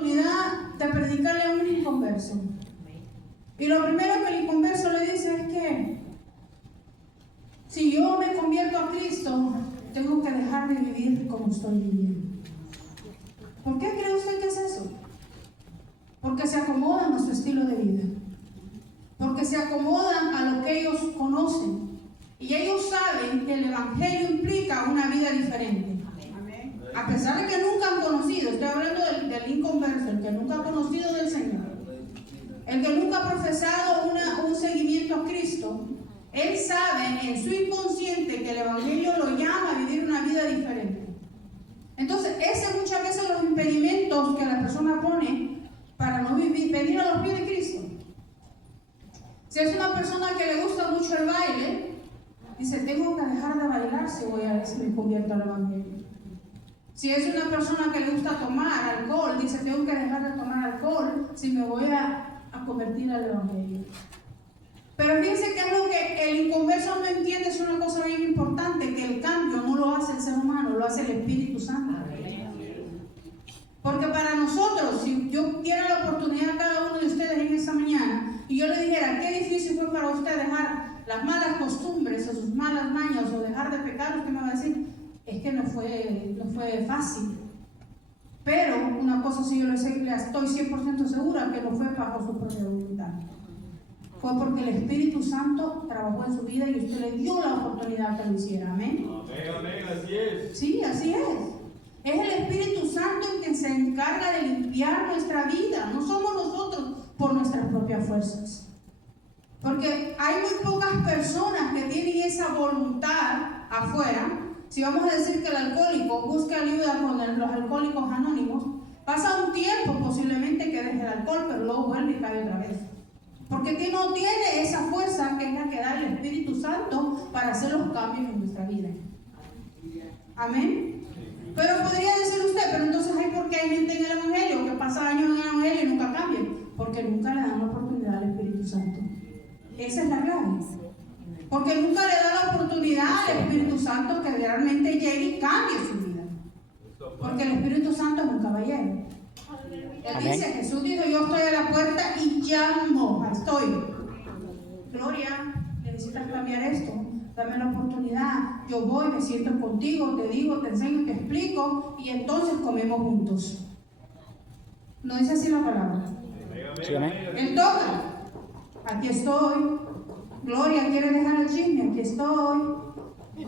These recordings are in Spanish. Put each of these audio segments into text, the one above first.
oportunidad de predicarle a un inconverso. Y lo primero que el inconverso le dice es que si yo me convierto a Cristo, tengo que dejar de vivir como estoy viviendo. ¿Por qué cree usted que es eso? Porque se acomodan a su estilo de vida. Porque se acomodan a lo que ellos conocen. Y ellos saben que el Evangelio implica una vida diferente. A pesar de que nunca han conocido, estoy hablando del inconverso, el que nunca ha conocido del Señor, el que nunca ha profesado un seguimiento a Cristo, él sabe en su inconsciente que el Evangelio lo llama a vivir una vida diferente. Entonces, ese muchas veces los impedimentos que la persona pone para no venir a los pies de Cristo. Si es una persona que le gusta mucho el baile, dice, tengo que dejar de bailar si voy a ver si me convierto al Evangelio. Si es una persona que le gusta tomar alcohol, dice, tengo que dejar de tomar alcohol si me voy a convertir al Evangelio. Pero fíjense que es lo que el inconverso no entiende, es una cosa bien importante, que el cambio no lo hace el ser humano, lo hace el Espíritu Santo. Porque para nosotros, si yo diera la oportunidad a cada uno de ustedes en esta mañana, y yo le dijera, qué difícil fue para usted dejar las malas costumbres o sus malas mañas o dejar de pecar, usted me va a decir, es que no fue fácil. Pero una cosa sí yo le estoy 100% segura, que no fue bajo su propia voluntad. Fue porque el Espíritu Santo trabajó en su vida y usted le dio la oportunidad que lo hiciera. Amén. Amén, así es. Sí, así es. Es el Espíritu Santo el que se encarga de limpiar nuestra vida. No somos nosotros por nuestras propias fuerzas. Porque hay muy pocas personas que tienen esa voluntad afuera. Si vamos a decir que el alcohólico busca ayuda con los alcohólicos anónimos, pasa un tiempo posiblemente que deje el alcohol, pero luego vuelve y cae otra vez. Porque no tiene esa fuerza que es la que da el Espíritu Santo para hacer los cambios en nuestra vida. Amén. Pero podría decir usted, pero entonces hay por qué hay gente en el Evangelio que pasa años en el Evangelio y nunca cambia. Porque nunca le dan la oportunidad al Espíritu Santo. Esa es la clave. Porque nunca le da la oportunidad al Espíritu Santo que realmente llegue y cambie su vida. Porque el Espíritu Santo es un caballero. Él dice, Jesús dijo, yo estoy a la puerta y llamo. Ahí estoy. Gloria, necesitas cambiar esto. Dame la oportunidad. Yo voy, me siento contigo, te digo, te enseño, te explico y entonces comemos juntos. ¿No dice así la palabra? Sí, amén. Él toca. Aquí estoy. Gloria, ¿quiere dejar el chisme? Aquí estoy.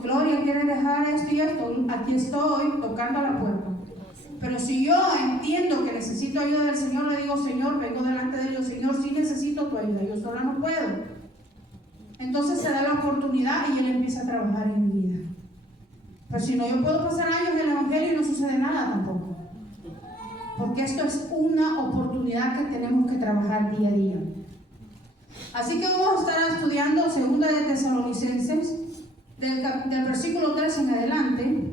Gloria, ¿quiere dejar esto y esto? Aquí estoy, tocando a la puerta. Pero si yo entiendo que necesito ayuda del Señor, le digo, Señor, vengo delante de Dios, Señor, sí necesito tu ayuda, yo sola no puedo. Entonces se da la oportunidad y Él empieza a trabajar en mi vida. Pero si no, yo puedo pasar años en el Evangelio y no sucede nada tampoco. Porque esto es una oportunidad que tenemos que trabajar día a día. Así que vamos a estar estudiando 2 de Tesalonicenses, del versículo 3 en adelante.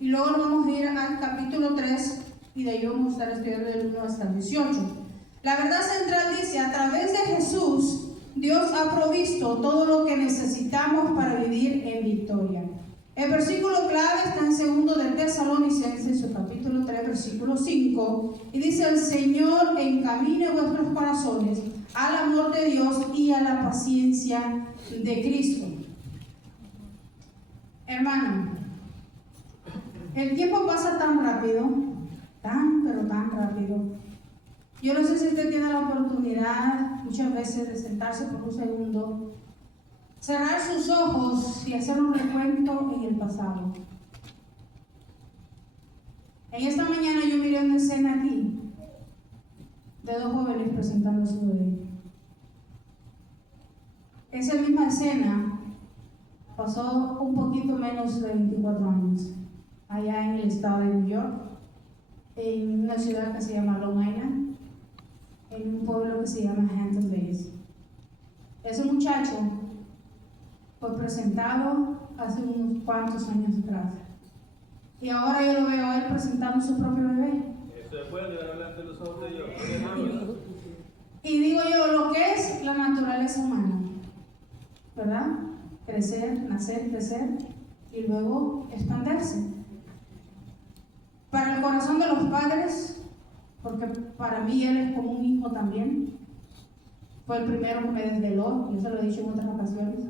Y luego nos vamos a ir al capítulo 3 y de ahí vamos a estar estudiando del 1 hasta el 18. La verdad central dice, a través de Jesús, Dios ha provisto todo lo que necesitamos para vivir en victoria. El versículo clave está en 2 de Tesalonicenses, su capítulo 3, versículo 5, y dice, el Señor encamine vuestros corazones al amor de Dios y a la paciencia de Cristo. Hermano, el tiempo pasa tan rápido, pero tan rápido. Yo no sé si usted tiene la oportunidad muchas veces de sentarse por un segundo, cerrar sus ojos y hacer un recuento en el pasado. En esta mañana yo miré una escena aquí de 2 jóvenes presentando su bebé. Esa misma escena pasó un poquito menos de 24 años, allá en el estado de New York, en una ciudad que se llama Long Island, en un pueblo que se llama Hampton Bays. Ese muchacho fue presentado hace unos cuantos años atrás. Y ahora yo lo veo a él presentando su propio bebé. Eso es bueno, de hablar de los ojos de Dios. Y digo yo, lo que es la naturaleza humana, ¿verdad? Crecer, nacer, crecer y luego expandirse. Para el corazón de los padres porque para mí él es como un hijo también. Fue el primero que me desveló, yo se lo he dicho en otras ocasiones.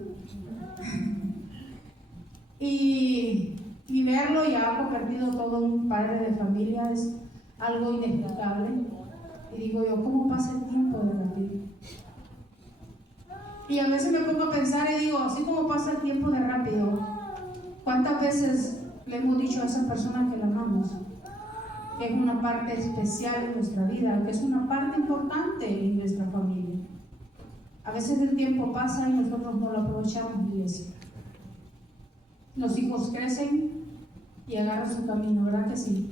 Y verlo ya convertido todo un padre de familia es algo inexplicable. Y digo yo, ¿cómo pasa el tiempo de rápido? Y a veces me pongo a pensar y digo, así como pasa el tiempo de rápido, ¿cuántas veces le hemos dicho a esa persona que la amamos? Que es una parte especial de nuestra vida, que es una parte importante en nuestra familia. A veces el tiempo pasa y nosotros no lo aprovechamos, iglesia. Los hijos crecen y agarran su camino, ¿verdad que sí?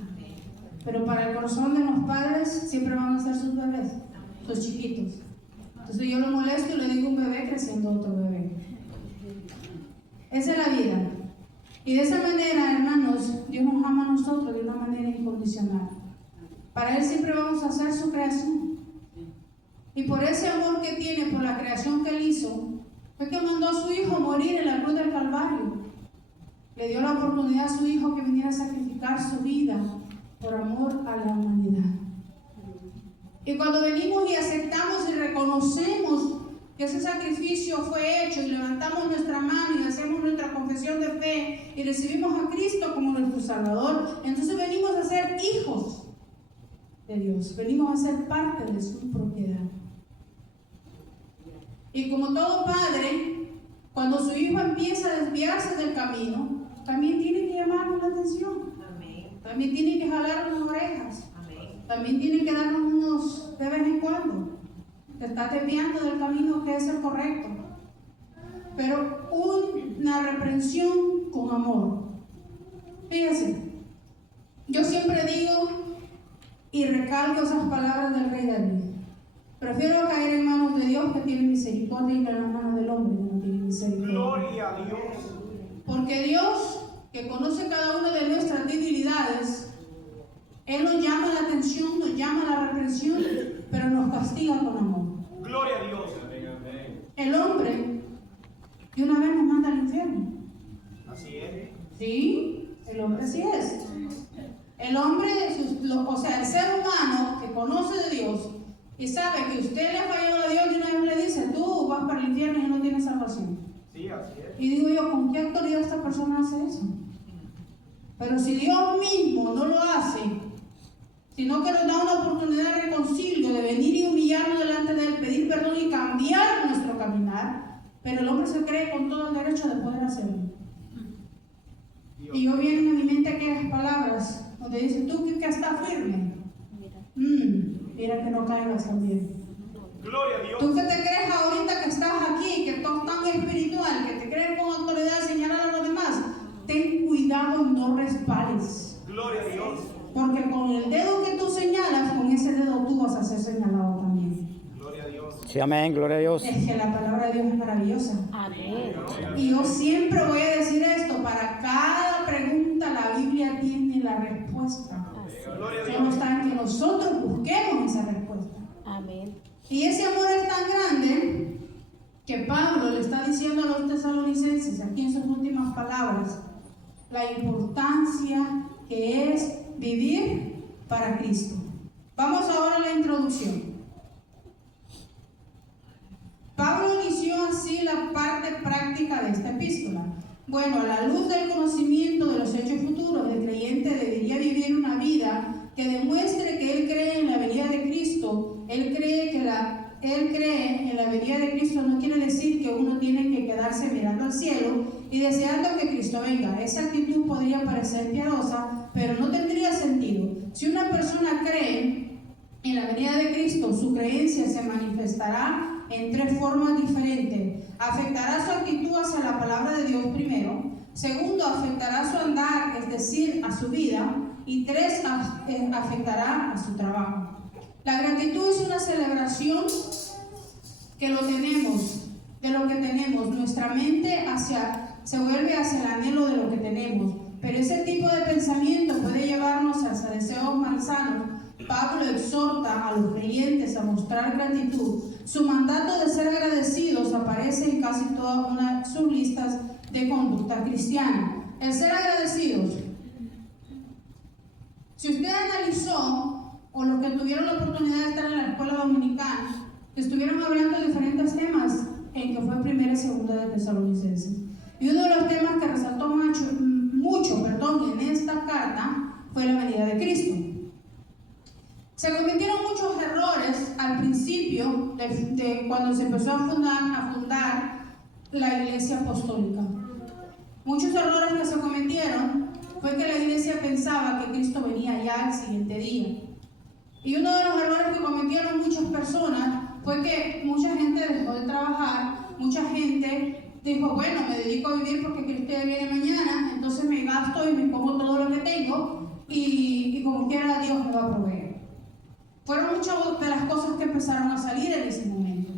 Pero para el corazón de los padres siempre van a ser sus bebés, sus chiquitos. Entonces yo lo molesto y le digo un bebé creciendo otro bebé. Esa es la vida. Y de esa manera, hermanos, Dios nos ama a nosotros de una manera incondicional. Para Él siempre vamos a hacer su creación. Y por ese amor que tiene por la creación que Él hizo, fue que mandó a su Hijo a morir en la cruz del Calvario. Le dio la oportunidad a su Hijo que viniera a sacrificar su vida por amor a la humanidad. Y cuando venimos y aceptamos y reconocemos que ese sacrificio fue hecho y levantamos nuestra mano y hacemos nuestra confesión de fe y recibimos a Cristo como nuestro Salvador, entonces venimos a ser hijos de Dios, venimos a ser parte de su propiedad. Y como todo padre, cuando su hijo empieza a desviarse del camino, también tiene que llamarnos la atención. También tiene que jalarnos las orejas. También tiene que darnos unos de vez en cuando. Te estás desviando del camino que es el correcto. Pero una reprensión con amor. Fíjense, yo siempre digo y recalco esas palabras del Rey David. Prefiero caer en manos de Dios que tiene misericordia y en las manos del hombre que no tiene misericordia. Gloria a Dios. Porque Dios, que conoce cada una de nuestras debilidades, Él nos llama la atención, nos llama a la reprensión, pero nos castiga con amor. Gloria a Dios. El hombre, de una vez nos manda al infierno. Así es. Sí, el hombre así es. El hombre, o sea, el ser humano que conoce de Dios y sabe que usted le ha fallado a Dios, y una vez le dice, tú vas para el infierno y no tienes salvación. Sí, así es. Y digo yo, ¿con qué autoridad esta persona hace eso? Pero si Dios mismo no lo hace, sino que nos da una oportunidad de reconcilio, de venir y humillarnos delante de Él, pedir perdón y cambiar nuestro caminar, pero el hombre se cree con todo el derecho de poder hacerlo. Y yo vienen a mi mente aquellas palabras donde dice, tú que estás firme, mira que no caigas también. Gloria a Dios. Tú que te crees ahorita que estás aquí, que tú tan espiritual, que te crees con autoridad de señalar a los demás, ten cuidado y no resbales. Gloria a Dios. Porque con el dedo que tú señalas, con ese dedo tú vas a ser señalado también. Gloria a Dios. Sí, amén, gloria a Dios. Es que la palabra de Dios es maravillosa. Amén. Y yo siempre voy a decir esto, para cada pregunta la Biblia tiene la respuesta. Gloria a Solo Dios. está en que nosotros busquemos esa respuesta. Amén. Y ese amor es tan grande que Pablo le está diciendo a los tesalonicenses, aquí en sus últimas palabras, la importancia que es vivir para Cristo. Vamos ahora a la introducción. Pablo inició así la parte práctica de esta epístola. Bueno, a la luz del conocimiento de los hechos futuros, el creyente debería vivir una vida que demuestre que él cree en la venida de Cristo. Él cree en la venida de Cristo no quiere decir que uno tiene que quedarse mirando al cielo y deseando que Cristo venga. Esa actitud podría parecer piadosa, pero no tendría sentido. Si una persona cree en la venida de Cristo, su creencia se manifestará en tres formas diferentes. Afectará su actitud hacia la palabra de Dios primero. Segundo, afectará su andar, es decir, a su vida. Y tres, afectará a su trabajo. La gratitud es una celebración que lo tenemos, de lo que tenemos. Nuestra mente se vuelve hacia el anhelo de lo que tenemos. Pero ese tipo de pensamiento puede llevarnos hacia deseos malsanos. Pablo exhorta a los creyentes a mostrar gratitud. Su mandato de ser agradecidos aparece en casi todas sus listas de conducta cristiana. El ser agradecidos. Si usted analizó, o los que tuvieron tuvieron la oportunidad de estar en la escuela dominical, estuvieron hablando de diferentes temas en que fue primera y segunda de Tesalonicenses. Y uno de los temas que resaltó mucho en esta carta fue la venida de Cristo. Se cometieron muchos errores al principio de cuando se empezó a fundar la iglesia apostólica. Muchos errores que se cometieron fue que la iglesia pensaba que Cristo venía ya al siguiente día. Y uno de los errores que cometieron muchas personas fue que mucha gente dejó de trabajar, mucha gente dijo, bueno, me dedico a vivir porque Cristo ya viene mañana, entonces me gasto y me como todo lo que tengo y como quiera Dios me va a proveer. Fueron muchas de las cosas que empezaron a salir en ese momento.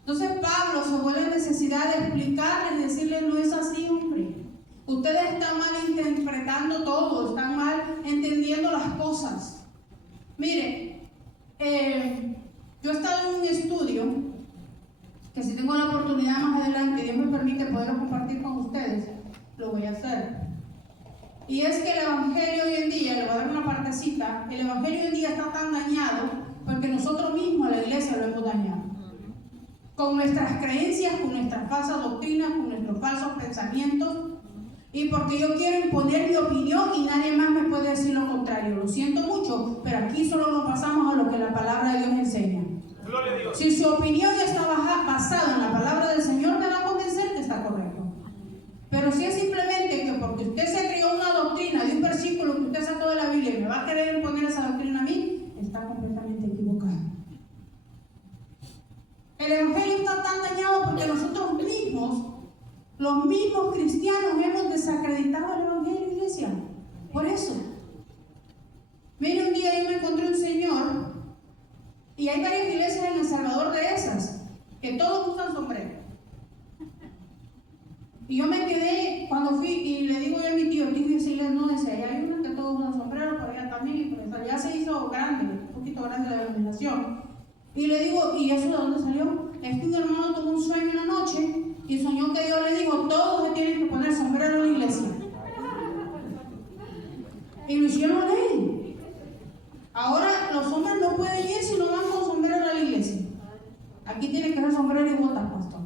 Entonces Pablo se vuelve en necesidad de explicarles, de decirles, no es así, hombre. Ustedes están mal interpretando todo, están mal entendiendo las cosas. Mire, yo he estado en un estudio que si tengo la oportunidad más adelante, Dios me permite poderlo compartir con ustedes, lo voy a hacer. Y es que el evangelio hoy en día, le voy a dar una partecita, el evangelio hoy en día está tan dañado porque nosotros mismos, la iglesia, lo hemos dañado. Con nuestras creencias, con nuestras falsas doctrinas, con nuestros falsos pensamientos, y porque yo quiero imponer mi opinión y nadie más me puede decir lo contrario. Lo siento mucho, pero aquí solo nos pasamos a lo que la palabra de Dios enseña. Gloria a Dios. Si su opinión ya está basada en la palabra del Señor, me va a convencer que está correcto. Pero si es simplemente que porque usted se creó una doctrina de un versículo que usted sacó de la Biblia y me va a querer imponer esa doctrina a mí, está completamente equivocado. El evangelio está tan dañado porque nosotros mismos, los mismos cristianos, hemos desacreditado el evangelio, iglesia. Por eso. Mire, un día yo me encontré un señor, y hay varias iglesias en El Salvador de esas, que todos usan sombrero. Y yo me quedé, cuando fui, y le digo yo a mi tío, esa iglesia no, dice, allá hay una que todos usan sombrero, por allá también, y por allá se hizo grande, un poquito grande la denominación. Y le digo, ¿y eso de dónde salió? Es que un hermano tuvo un sueño una noche, y soñó que Dios le dijo, todos se tienen que poner sombrero en la iglesia. Y lo hicieron ley. Ahora los hombres no pueden ir si no van con sombrero a la iglesia. Aquí tiene que ser sombrero y botas, pastor.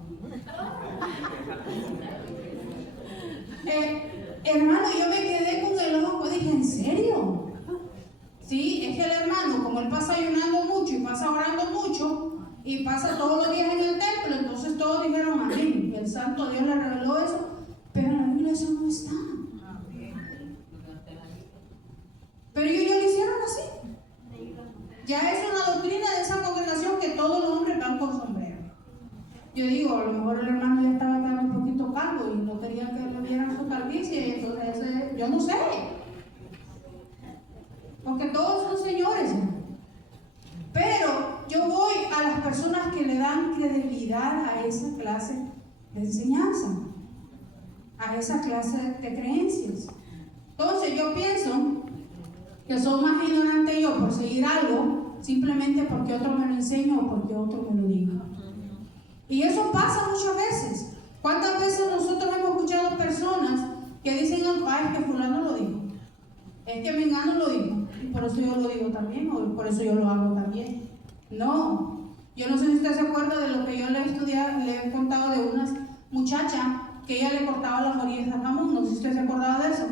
Hermano, yo me quedé con el ojo, dije, ¿en serio? Sí, es que el hermano, como él pasa ayunando mucho y pasa orando mucho y pasa todos los días en el templo, entonces todos dijeron amén. El santo Dios le reveló eso, pero en la Biblia eso no está. Pero ellos ya lo hicieron así. Ya es una doctrina de esa congregación que todos los hombres van con sombrero. Yo digo, a lo mejor el hermano ya estaba quedando un poquito calvo y no quería que le vieran su calvicie, y entonces yo no sé. Porque todos son señores. Pero yo voy a las personas que le dan credibilidad a esa clase de enseñanza, a esa clase de creencias. Entonces yo pienso que soy más ignorante yo por seguir algo simplemente porque otro me lo enseña o porque otro me lo diga. Y eso pasa muchas veces. ¿Cuántas veces nosotros hemos escuchado personas que dicen, es que fulano lo dijo, es que mengano lo dijo, y por eso yo lo digo también, o por eso yo lo hago también? No, yo no sé si usted se acuerda de lo que yo le he contado de una muchacha que ella le cortaba las orillas al jamón. No sé si usted se acordaba de eso.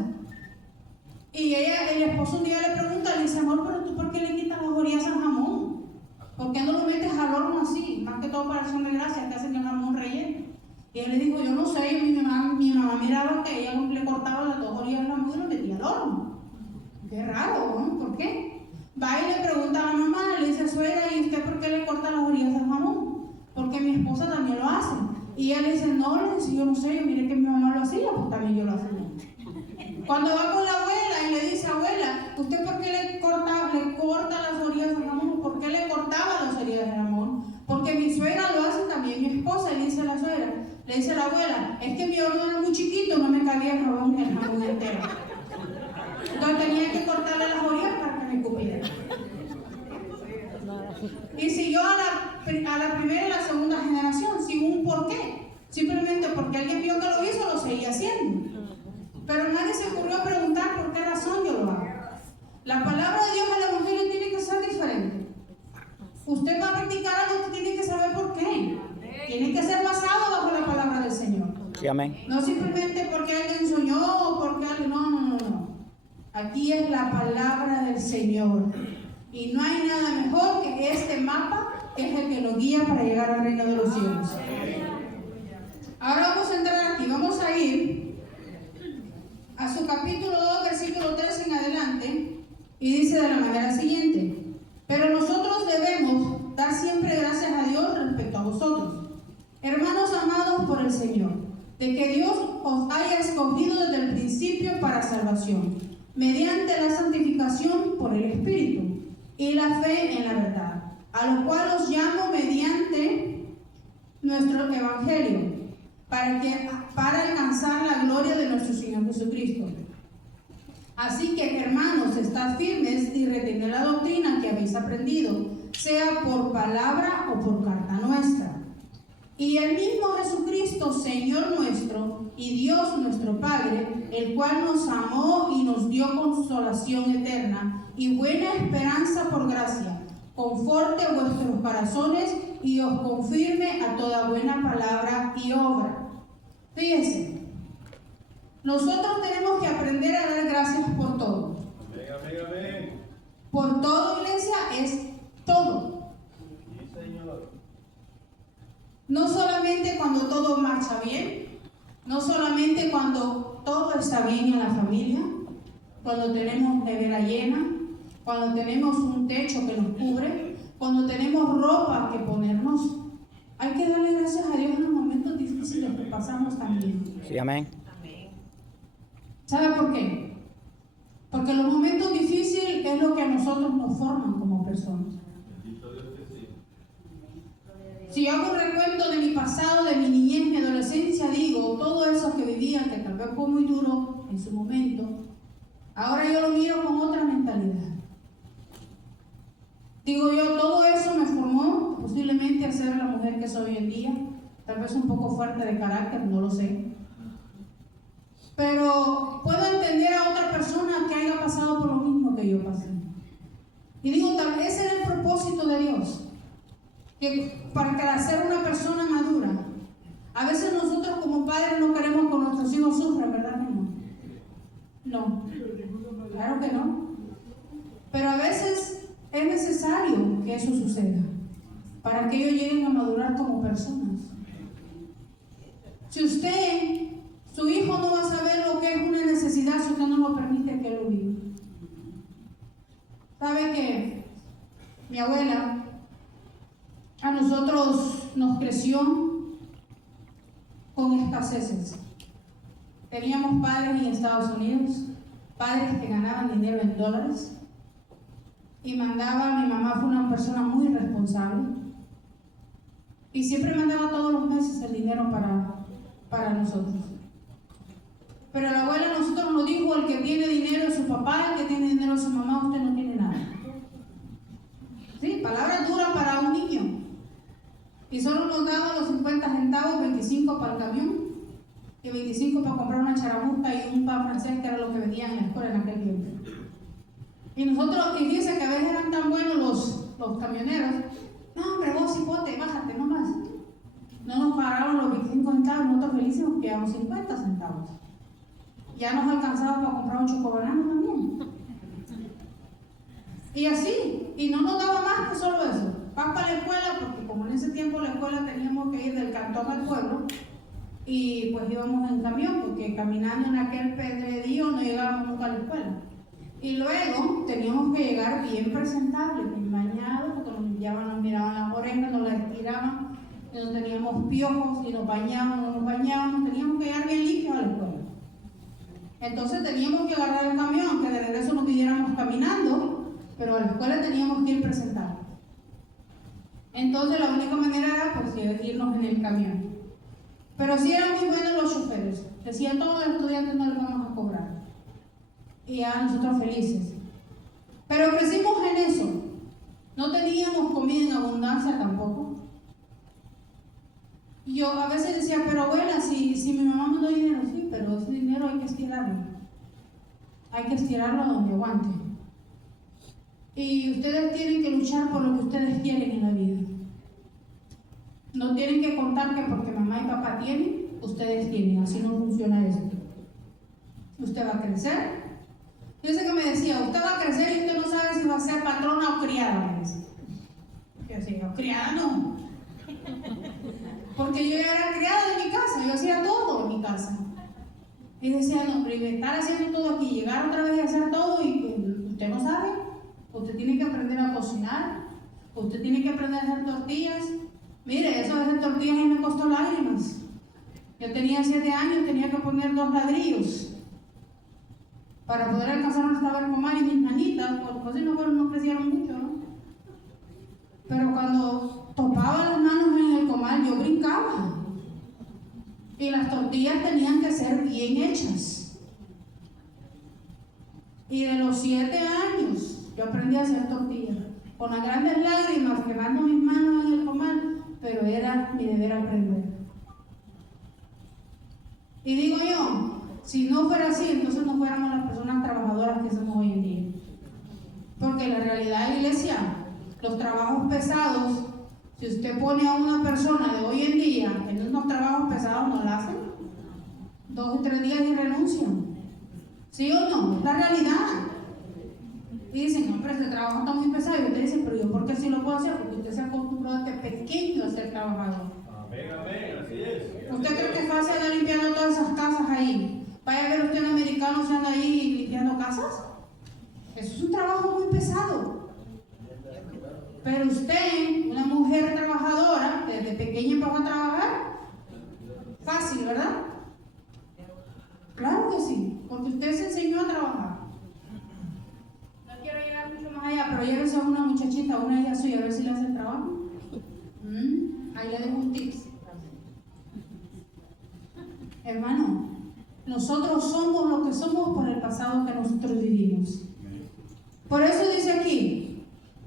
Y el esposo un día le pregunta, le dice, amor, pero tú ¿por qué le quitas las orillas al jamón? ¿Por qué no lo metes al horno así? Más que todo para acción de gracias, que hacen el jamón relleno. Y él le dijo, yo no sé, mi mamá miraba que ella le cortaba las dos orillas al jamón y lo metía al horno. Qué raro, ¿no? ¿Por qué? Va y le pregunta a la mamá, le dice, suegra, ¿y usted por qué le corta las orillas al jamón? Porque mi esposa también lo hace. Y ella le dice, no, le dice, yo no sé, yo mire que mi mamá lo hacía, pues también yo lo hacía. Cuando va con la abuela y le dice, abuela, ¿usted por qué le corta las orillas al jamón? ¿Por qué le cortaba las orillas al jamón? Porque mi suegra lo hace también, mi esposa, y le dice a la suegra, le dice a la abuela, es que mi horno era muy chiquito, no me cabía el jamón entero. Entonces tenía que cortarle las orillas para que me cupiera. Y siguió a la primera y la segunda generación, sin un porqué. Simplemente porque alguien vio que lo hizo, lo seguía haciendo. Pero nadie se ocurrió a preguntar por qué razón yo lo hago. La palabra de Dios en el Evangelio tiene que ser diferente. usted va a practicar algo, usted tiene que saber por qué. Tiene que ser basado bajo la palabra del Señor. Sí, amén. No simplemente porque alguien soñó o porque alguien... No. Aquí es la palabra del Señor. Y no hay nada mejor que este mapa, que es el que nos guía para llegar al reino de los cielos. Ahora vamos a entrar aquí, vamos a ir a su capítulo 2, versículo 3 en adelante, y dice de la manera siguiente: pero nosotros debemos dar siempre gracias a Dios respecto a vosotros, hermanos amados por el Señor, de que Dios os haya escogido desde el principio para salvación, mediante la santificación por el Espíritu y la fe en la verdad, a lo cual os llamo mediante nuestro Evangelio, para alcanzar la gloria de nuestro Señor Jesucristo. Así que, hermanos, estad firmes y retened la doctrina que habéis aprendido, sea por palabra o por carta nuestra. Y el mismo Jesucristo, Señor nuestro, y Dios nuestro Padre, el cual nos amó y nos dio consolación eterna y buena esperanza por gracia, conforte vuestros corazones y os confirme a toda buena palabra y obra. Fíjense, nosotros tenemos que aprender a dar gracias por todo. Amén. Por todo, iglesia, es todo. Sí, Señor. No solamente cuando todo marcha bien, no solamente cuando todo está bien en la familia, cuando tenemos nevera llena, cuando tenemos un techo que nos cubre, cuando tenemos ropa que ponernos. Hay que darle gracias a Dios en los momentos difíciles que pasamos también. Sí, amén. ¿Sabe por qué? Porque los momentos difíciles es lo que a nosotros nos forman como personas. Bendito Dios que sí. Si yo hago un recuento de mi pasado, de mi niñez, mi adolescencia, digo, todo eso que vivía, que tal vez fue muy duro en su momento, ahora yo lo miro con otra mentalidad. Digo yo, todo eso me formó posiblemente a ser la mujer que soy hoy en día, tal vez un poco fuerte de carácter, no lo sé. Pero puedo entender a otra persona que haya pasado por lo mismo que yo pasé. Y digo, tal vez ese era el propósito de Dios, que para ser una persona madura. A veces nosotros como padres no queremos que nuestros hijos sufran, ¿verdad que no? No, claro que no. Pero a veces es necesario que eso suceda para que ellos lleguen a madurar como personas. Si su hijo no va a saber lo que es una necesidad si usted no lo permite que lo viva. ¿Sabe que mi abuela a nosotros nos creció con escaseces? Teníamos padres en Estados Unidos, padres que ganaban dinero en dólares, y mi mamá fue una persona muy responsable y siempre mandaba todos los meses el dinero para nosotros. Pero la abuela a nosotros nos dijo: el que tiene dinero es su papá, el que tiene dinero es su mamá, usted no tiene nada. Sí, palabras duras para un niño. Y solo nos daban los 50 centavos, 25 para el camión y 25 para comprar una charamusca y un pan francés, que era lo que vendían en la escuela en aquel tiempo. Y nosotros, y fíjense que a veces eran tan buenos los camioneros: no hombre, vos hipote, bájate nomás. No nos pagaron los 25 centavos, nosotros felices nos quedamos 50 centavos. Ya nos alcanzaba para comprar un chocobanano también. Y así, y no nos daba más que solo eso. Vas para la escuela, porque como en ese tiempo la escuela teníamos que ir del cantón al pueblo, y pues íbamos en camión, porque caminando en aquel pedredío no llegábamos nunca a la escuela. Y luego teníamos que llegar bien presentables, bien bañados, porque nos limpiaban, nos miraban las orejas, nos las estiraban, no teníamos piojos, y nos bañábamos, no nos bañábamos, teníamos que llegar bien limpios a la escuela. Entonces teníamos que agarrar el camión, aunque de regreso nos pidiéramos caminando, pero a la escuela teníamos que ir presentables. Entonces la única manera era pues irnos en el camión. Pero sí eran muy buenos los choferes. Decían: todos los estudiantes no les vamos a cobrar. Y ya nosotros felices. Pero crecimos en eso. No teníamos comida en abundancia tampoco. Y yo a veces decía: pero abuela, si mi mamá me da dinero, sí, pero ese dinero hay que estirarlo. Hay que estirarlo a donde aguante. Y ustedes tienen que luchar por lo que ustedes quieren en la vida. no tienen que contar que porque mamá y papá tienen, ustedes tienen. Así no funciona esto. Usted va a crecer. Dice que me decía, usted va a crecer y usted no sabe si va a ser patrona o criada. Me decía. Yo decía, criada no. Porque yo ya era criada en mi casa, yo hacía todo en mi casa. Y decía, no, pero estar haciendo todo aquí, llegar otra vez a hacer todo y usted no sabe. Usted tiene que aprender a cocinar, usted tiene que aprender a hacer tortillas. Mire, eso de hacer tortillas a mí me costó lágrimas. Yo tenía 7 años, tenía que poner 2 ladrillos para poder alcanzar a saber comer y mis manitas, pues si no crecieron mucho, ¿no? Pero cuando topaba las manos en el comal, yo brincaba. Y las tortillas tenían que ser bien hechas. Y de los 7 años, yo aprendí a hacer tortillas. Con las grandes lágrimas, quemando mis manos en el comal, pero era mi deber aprender. Y digo yo, si no fuera así, entonces no fuéramos las personas trabajadoras que somos hoy en día. Porque la realidad de la iglesia, los trabajos pesados, si usted pone a una persona de hoy en día en unos trabajos pesados, no lo hacen. 2 o 3 días y renuncian. ¿Sí o no? Es la realidad. Y dicen, hombre, este trabajo está muy pesado. Y usted dice, pero yo, ¿por qué sí lo puedo hacer? Porque usted se acostumbró desde pequeño a ser trabajador. Amén, amén, así es. ¿Usted cree que es fácil andar limpiando todas esas casas ahí? Vaya a ver usted en americanos que anda ahí limpiando casas. Eso es un trabajo muy pesado. Pero usted, una mujer trabajadora, desde pequeña empezó a trabajar, fácil, ¿verdad? Claro que sí, porque usted se enseñó a trabajar. No quiero llegar mucho más allá, pero llévese a una muchachita, a una hija suya, a ver si le hace el trabajo. Ahí le dejo un tips. Hermano, nosotros somos lo que somos por el pasado que nosotros vivimos. Por eso dice aquí,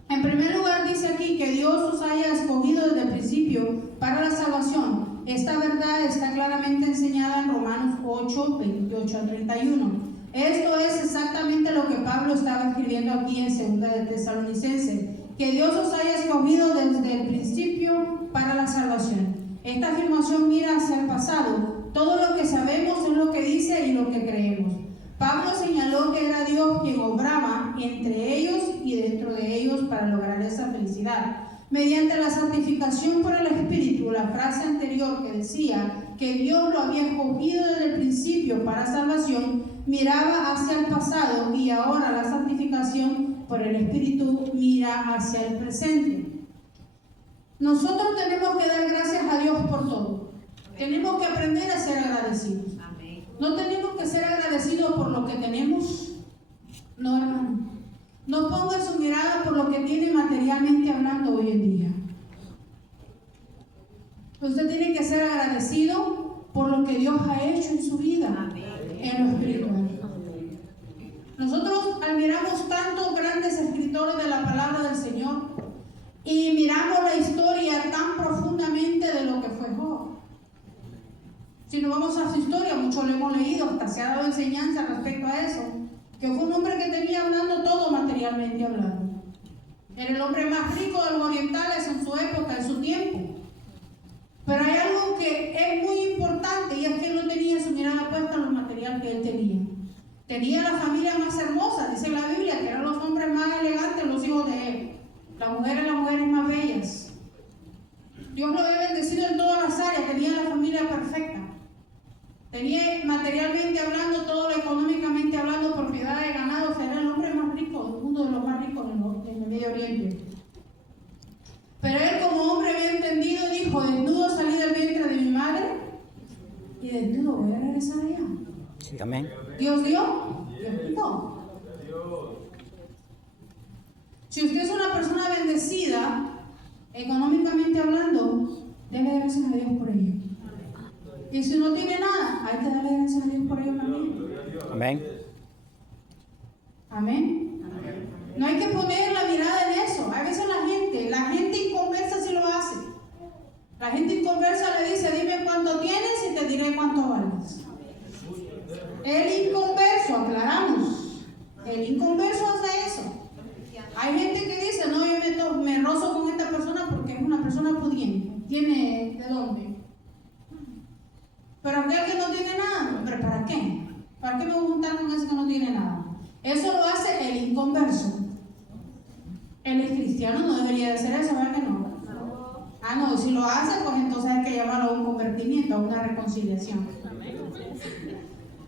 en primer lugar dice aquí que Dios os haya escogido desde el principio para la salvación. Esta verdad está claramente enseñada en Romanos 8, 28 al 31. Esto es exactamente lo que Pablo estaba escribiendo aquí en 2 de Tesalonicenses, que Dios os haya escogido desde el principio para la salvación. Esta afirmación mira hacia el pasado. Todo lo que sabemos es lo que dice y lo que creemos. Pablo señaló que era Dios quien obraba entre ellos y dentro de ellos para lograr esa felicidad. Mediante la santificación por el Espíritu, la frase anterior que decía que Dios lo había escogido desde el principio para salvación, miraba hacia el pasado y ahora la santificación por el Espíritu mira hacia el presente. Nosotros tenemos que dar gracias a Dios por todo. Tenemos que aprender a ser agradecidos. No tenemos que ser agradecidos por lo que tenemos. No, hermano. No ponga su mirada por lo que tiene materialmente hablando hoy en día. Usted tiene que ser agradecido por lo que Dios ha hecho en su vida, en lo espiritual. Nosotros admiramos tantos grandes escritores de la palabra del Señor y miramos la historia tan profundamente de lo que fue Job. Si no vamos a su historia, mucho lo hemos leído, hasta se ha dado enseñanza respecto a eso, que fue un hombre que tenía hablando todo materialmente hablando. Era el hombre más rico de los orientales en su época, en su tiempo. Pero hay algo que es muy importante y es que él no tenía su mirada puesta en lo material que él tenía. Tenía la familia más hermosa, dice la Biblia, que eran los hombres más elegantes, los hijos de él. Las mujeres más bellas. Dios lo había bendecido en todas las áreas, tenía la familia perfecta. Tenía materialmente hablando, todo económicamente hablando, propiedad de ganado, era el hombre más rico, uno de los más ricos en el Medio Oriente. Pero él como hombre bien entendido dijo, desnudo salí del vientre de mi madre y desnudo voy a regresar allá. Sí, amén. ¿Dios dio? Dios quitó. Si usted es una persona bendecida, económicamente hablando, déle gracias a Dios por ello. Y si no tiene nada, hay que darle gracias a Dios por ello también. Amén. Amén. No hay que poner la mirada en eso. A veces la gente inconversa sí lo hace. La gente inconversa le dice, dime cuánto tienes y te diré cuánto vales. El inconverso, aclaramos, el inconverso hace eso. Hay gente que dice, no, yo me rozo con esta persona porque es una persona pudiente, tiene ¿De dónde? Pero aquel que no tiene nada, ¿pero para qué? ¿Para qué me voy a juntar con ese que no tiene nada? Eso lo hace el inconverso. El cristiano no debería de hacer eso, ¿verdad que no? Ah, no, si lo hace, pues entonces hay que llamarlo a un convertimiento, a una reconciliación.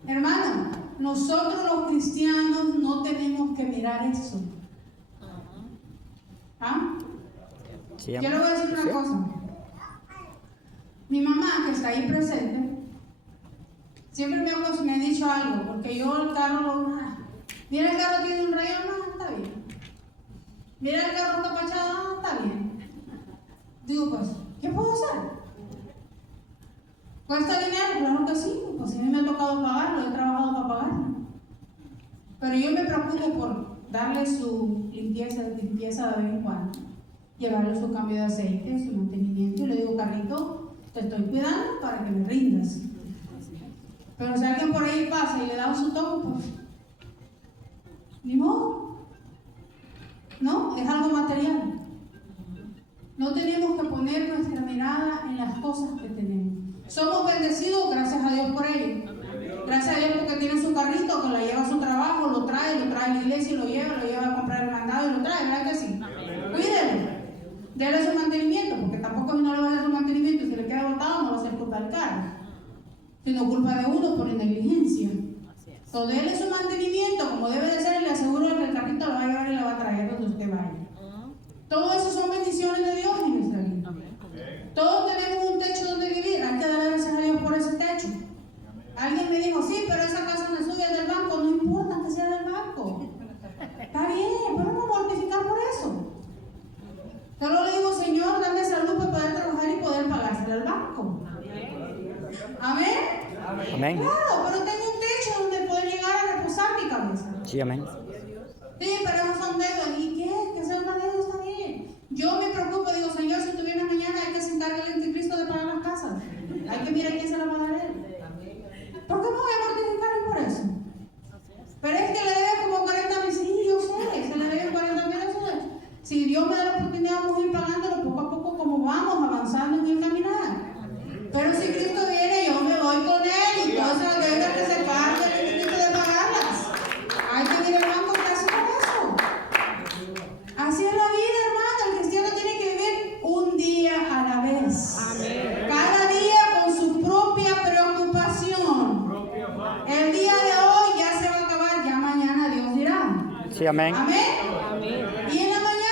Hermano, nosotros los cristianos no tenemos que mirar eso. ¿Ah? Sí, Yo le voy a decir una cosa. Mi mamá, que está ahí presente, siempre me ha dicho algo, porque yo el carro, mira el carro tiene un rayón, está bien. Mira el carro tapachado, está bien. Digo, pues, ¿qué puedo hacer? ¿Cuesta dinero? Claro que sí, pues a mí me ha tocado pagarlo, he trabajado para pagarlo. Pero yo me preocupo por darle su limpieza de vez en cuando, llevarle su cambio de aceite, su mantenimiento, y le digo, carrito, te estoy cuidando para que me rindas. Pero si alguien por ahí pasa y le da su toque, pues, ni modo. No, es algo material. No tenemos que poner nuestra mirada en las cosas que tenemos. Somos bendecidos, gracias a Dios por ello. Gracias a Dios porque tiene su carrito que lo lleva a su trabajo, lo trae a la iglesia y lo lleva a comprar el mandado y lo trae, ¿verdad que sí? Cuídenlo. Dele su mantenimiento, porque tampoco si no le va a dar su mantenimiento y se le queda botado, no va a ser culpa del carro, sino culpa de uno por negligencia. Entonces, dele su mantenimiento como debe de ser y le aseguro que el carrito lo va a llevar y lo va a traer donde usted vaya. Todo eso son bendiciones de Dios en nuestra vida. Todos tenemos un techo donde vivir, hay que darle gracias a Dios por ese techo. Alguien me dijo, sí, pero esa casa me sube del banco, no importa que sea del banco. Está bien, pero no mortificar por eso. Solo le digo, Señor, dame salud para poder trabajar y poder pagársela al banco. Amén. Amén. Claro, pero tengo un techo donde poder llegar a reposar mi cabeza. Sí, amén. Sí, pero esos son deudas. ¿Y qué? Que sea una deuda está bien. Yo me preocupo, digo, Señor, si tú vienes mañana hay que se encargue el anticristo de pagar las casas. Hay que mirar quién se la va a dar él. ¿Por qué me voy a mortificar por eso? Pero es que le debe como 40 mil, sí, yo sé, se le deben 40 mil. Si Dios me da la oportunidad, vamos a ir pagándolo poco a poco como vamos avanzando en el caminar. Pero si Cristo viene, yo me voy con Él y todas las deudas que se cargue el anticristo de pagarlas. Hay que mirar el banco que hace con eso. Así es la vida, hermano. El cristiano tiene que vivir un día a la vez. Amén. Cada día con su propia preocupación. El día de hoy ya se va a acabar, ya mañana Dios dirá. Sí, amén. Amén. Y en la mañana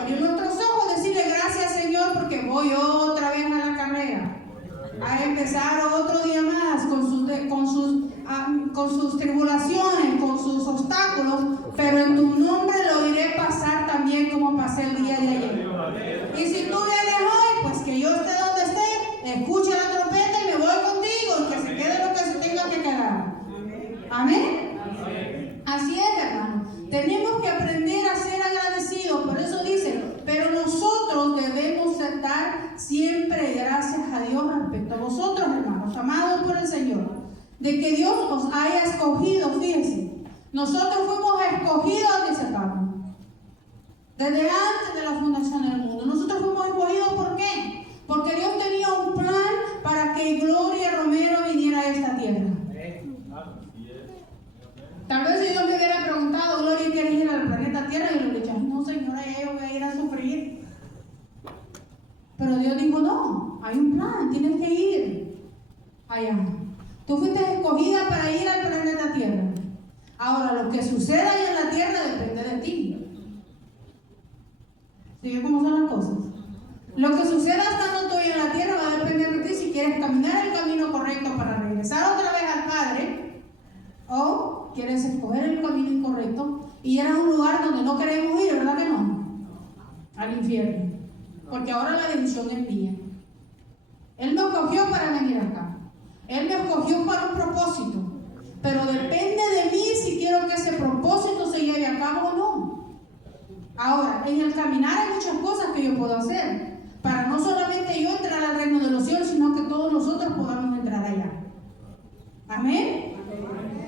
abrir nuestros ojos, decirle gracias, Señor, porque voy otra vez a la carrera. A empezar otro día más con sus tribulaciones, con sus obstáculos, pero en tu nombre lo iré pasar también como pasé el día de ayer. Y si tú vienes hoy, pues que yo esté donde esté, escuche la trompeta y me voy contigo, y que se quede lo que se tenga que quedar. Amén. Así es, hermano. Tenemos que aprender a ser agradecidos. Por eso dice, pero nosotros debemos dar siempre gracias a Dios respecto a vosotros, hermanos, amados por el Señor, de que Dios os haya escogido. Fíjense, nosotros fuimos escogidos, dice Pablo, desde antes de la fundación del mundo. Nosotros fuimos escogidos, ¿por qué? Porque Dios tenía un plan para que Gloria Romero viniera a esta tierra. Tal vez si Dios me hubiera preguntado, Gloria, ¿quieres ir al planeta Tierra? Y yo le hubiera dicho, no, señora, ya yo voy a ir a sufrir. Pero Dios dijo, no, hay un plan, tienes que ir allá. Tú fuiste escogida para ir al planeta Tierra. Ahora, lo que suceda allá en la Tierra depende de ti. ¿Sí ve cómo son las cosas? Lo que suceda estando tú en la Tierra va a depender de ti si quieres caminar el camino correcto para regresar otra vez al Padre, o quieres escoger el camino incorrecto y ir a un lugar donde no queremos ir, ¿verdad que no? Al infierno. Porque ahora la decisión es mía. Él me escogió para venir acá. Él me escogió para un propósito. Pero depende de mí si quiero que ese propósito se lleve a cabo o no. Ahora, en el caminar hay muchas cosas que yo puedo hacer para no solamente yo entrar al reino de los cielos, sino que todos nosotros podamos entrar allá. Amén.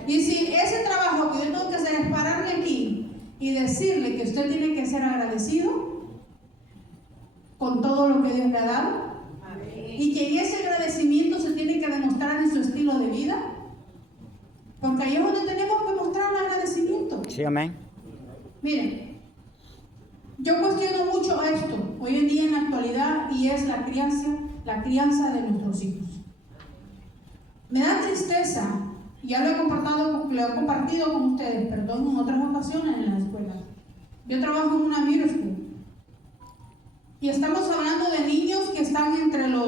Y si ese trabajo que yo tengo que hacer es pararme aquí y decirle que usted tiene que ser agradecido con todo lo que Dios le ha dado, Y que en ese agradecimiento se tiene que demostrar en su estilo de vida. Porque ahí es donde tenemos que mostrar el agradecimiento. Sí, amén. Miren, yo cuestiono mucho esto hoy en día en la actualidad y es la crianza de nuestros hijos. Me da tristeza, ya lo he compartido con ustedes, perdón, en otras ocasiones en la escuela. Yo trabajo en una middle school y estamos hablando de niños que están entre los